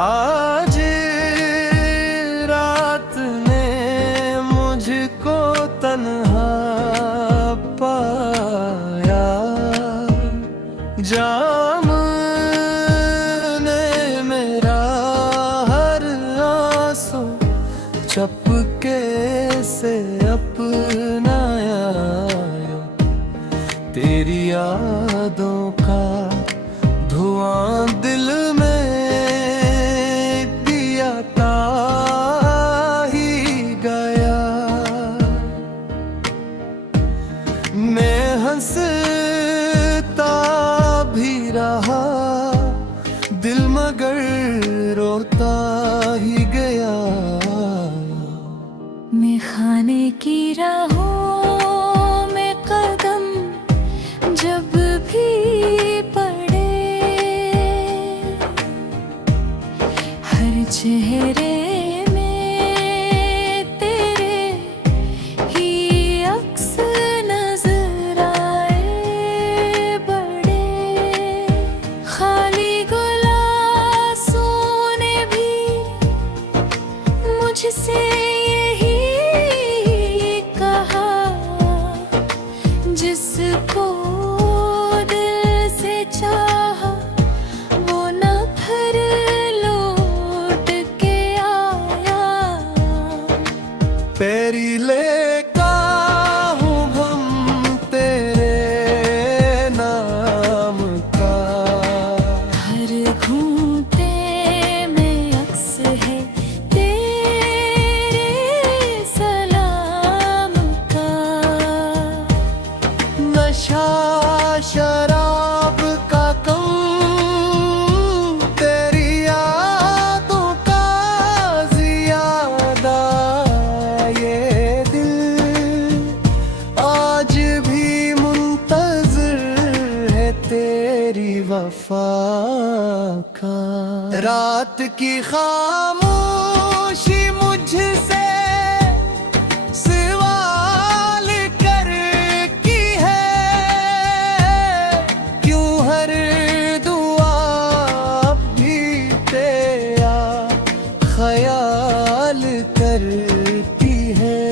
आज रात ने मुझको तन्हा पाया, जाम ने मेरा हर आंसू चपके से अपनाया। तेरी यादों का धुआं दिल में दिया ही गया। मैं हंसता भी रहा दिल मगर रोता ही गया। मैं खाने की राहों में कदम जब भी पड़े, हर चेहरे में तेरे ही अक्स नजर आए बड़े। खाली गिलासों ने भी मुझसे जिसको दिल से चाहा वो न फिर लौट के आया। पैरी लेता हूँ हम तेरे नाम का, हर घूंटे में अक्स है तेरे सलाम का। नशा शराब का कम तेरी यादों का ज्यादा। ये दिल आज भी मुंतज़िर है तेरी वफा का। रात की खामोशी मुझसे सवाल करती है, क्यों हर दुआ भी तेरा ख्याल करती है।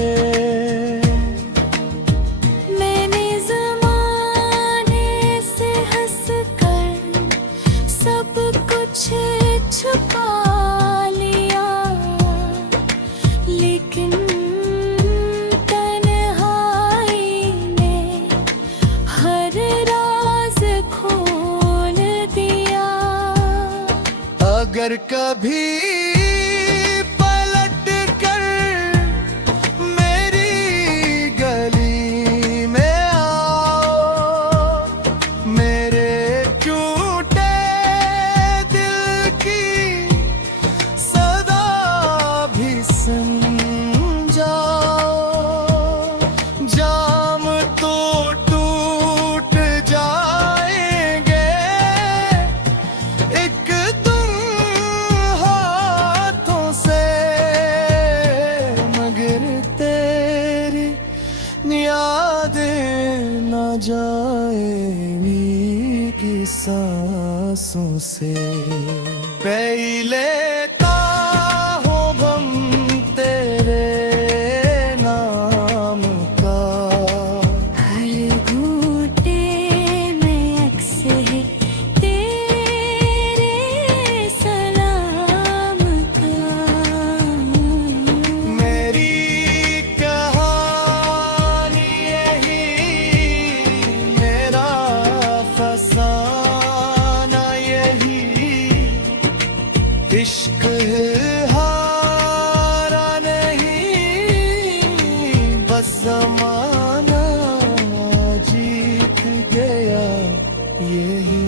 मैंने ज़माने से हंसकर सब कुछ छुपा लिया, लेकिन तन्हाई ने हर राज खोल दिया। अगर कभी पलट कर मेरी गली में आओ, मेरे टूटे दिल की सदा भी सुन जाओ। जाम तो टूट जाएंगे एक तुम हाथों से, मगर तेरी यादें न जाएंगी सांसों से। पहले हो हम तेरे नाम का, हर घूंटे में अक्स है तेरे सलाम का। मेरी कहानी यही, मेरा फसाना यही। इश्क हारा नहीं, बस ज़माना जीत गया यही।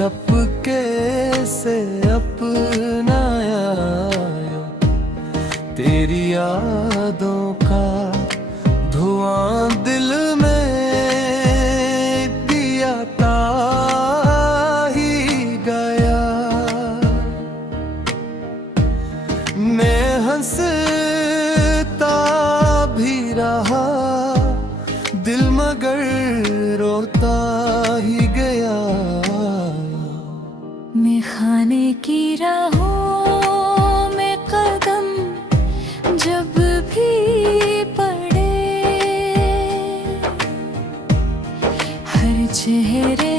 चपके से अपनाया यूं तेरी यादों का धुआं दिल में दिया ही गया। मैं हंसता भी रहा दिल मगर रोता ही गया। मैं खाने की राहों में कदम जब भी पड़े, हर चेहरे